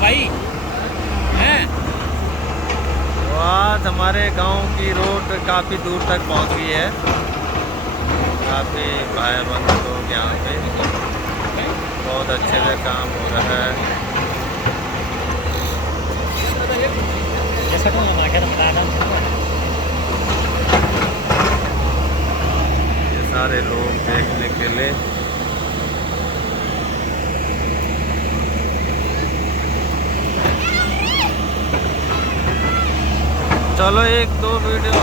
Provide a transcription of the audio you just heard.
भाई हैं। तो आज हमारे गांव की रोड काफ़ी दूर तक पहुंच गई है। काफ़ी भाई बंद लोग यहाँ पे बहुत अच्छे से काम हो रहा है। ये सारे लोग देखने के लिए चलो एक दो वीडियो